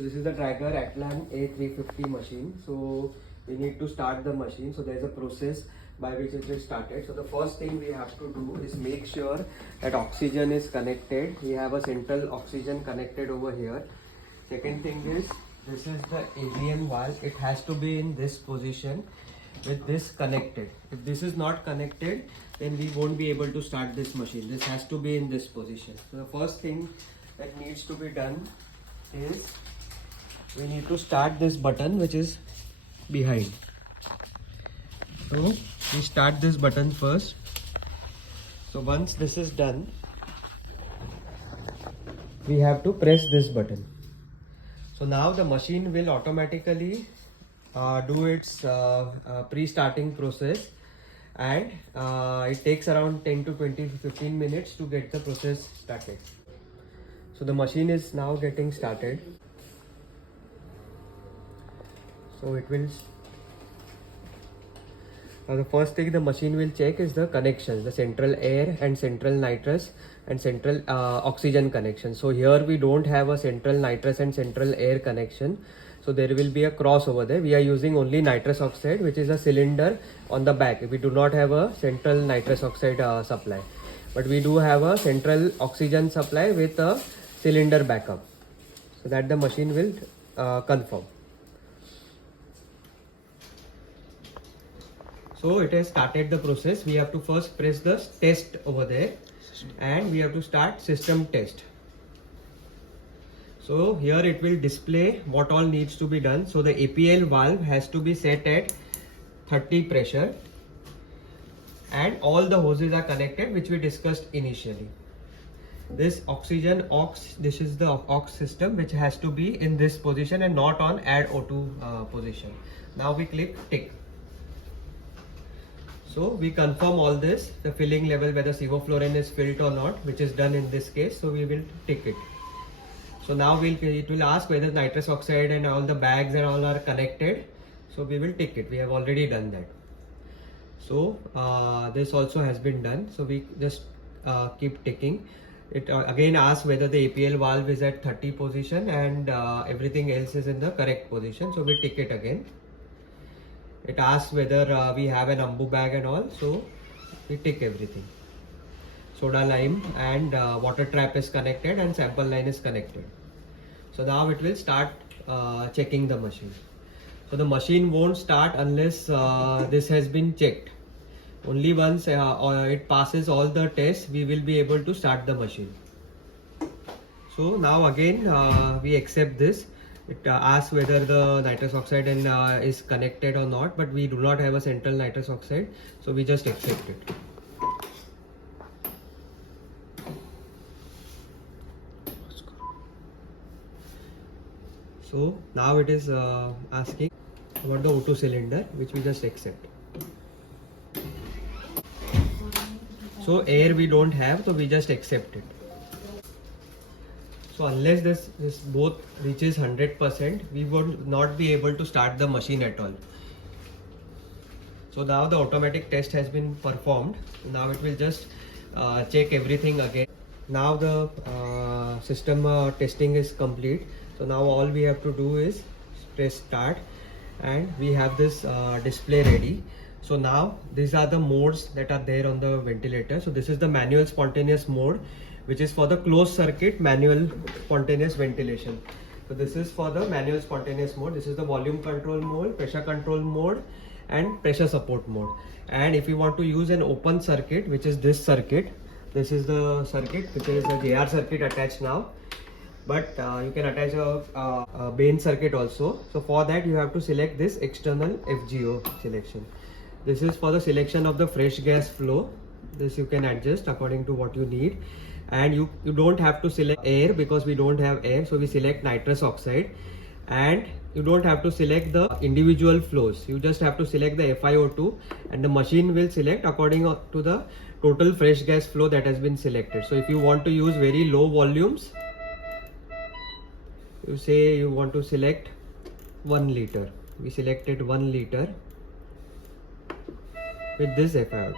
So this is the Traeger Atlan A350 machine. So we need to start the machine. So there is a process by which it is started. So the first thing we have to do is make sure that oxygen is connected. We have a central oxygen connected over here. Second thing is, this is the ABM valve. It has to be in this position with this connected. If this is not connected, then we won't be able to start this machine. This has to be in this position. So the first thing that needs to be done is we need to start this button which is behind. So we start this button first. So once this is done, we have to press this button. So now the machine will automatically do its pre-starting process, and it takes around 10 to 15 minutes to get the process started. So the machine is now getting started. So it will, the first thing the machine will check is the connections, the central air and central nitrous and central oxygen connection. So here we don't have a central nitrous and central air connection. So there will be a cross over there. We are using only nitrous oxide, which is a cylinder on the back. We do not have a central nitrous oxide supply, but we do have a central oxygen supply with a cylinder backup, so that the machine will confirm. So it has started the process. We have to first press the test over there, and we have to start system test. So here it will display what all needs to be done. So the APL valve has to be set at 30 pressure, and all the hoses are connected, which we discussed initially. This oxygen aux, this is the aux system, which has to be in this position and not on add O2 position. Now we click tick. So we confirm all this, the filling level, whether sevoflurane is filled or not, which is done in this case. So we will tick it. So now it will ask whether nitrous oxide and all the bags and all are connected. So we will tick it. We have already done that. So this also has been done. So we just keep ticking. It again asks whether the APL valve is at 30 position and everything else is in the correct position. So we tick it again. It asks whether we have an ambu bag and all, so we tick everything. Soda lime and water trap is connected and sample line is connected. So now it will start checking the machine. So the machine won't start unless this has been checked. Only once it passes all the tests, we will be able to start the machine. So now again we accept this. It asks whether the nitrous oxide is connected or not, but we do not have a central nitrous oxide, so we just accept it. So now it is asking about the O2 cylinder, which we just accept. So air we don't have, so we just accept it. So unless this both reaches 100%, we would not be able to start the machine at all. So now the automatic test has been performed. Now it will just check everything again. Now the system testing is complete. So now all we have to do is press start, and we have this display ready. So now these are the modes that are there on the ventilator. So this is the manual spontaneous mode, which is for the closed circuit manual spontaneous ventilation. So this is for the manual spontaneous mode. This is the volume control mode, pressure control mode, and pressure support mode. And if you want to use an open circuit, which is this circuit, this is the circuit, which is a JR circuit attached now. But you can attach a Bain circuit also. So for that you have to select this external FGO selection. This is for the selection of the fresh gas flow. This you can adjust according to what you need. And you don't have to select air because we don't have air, so we select nitrous oxide. And you don't have to select the individual flows, you just have to select the FiO2, and the machine will select according to the total fresh gas flow that has been selected. So if you want to use very low volumes, you say you want to select 1 liter. We selected 1 liter with this FiO2.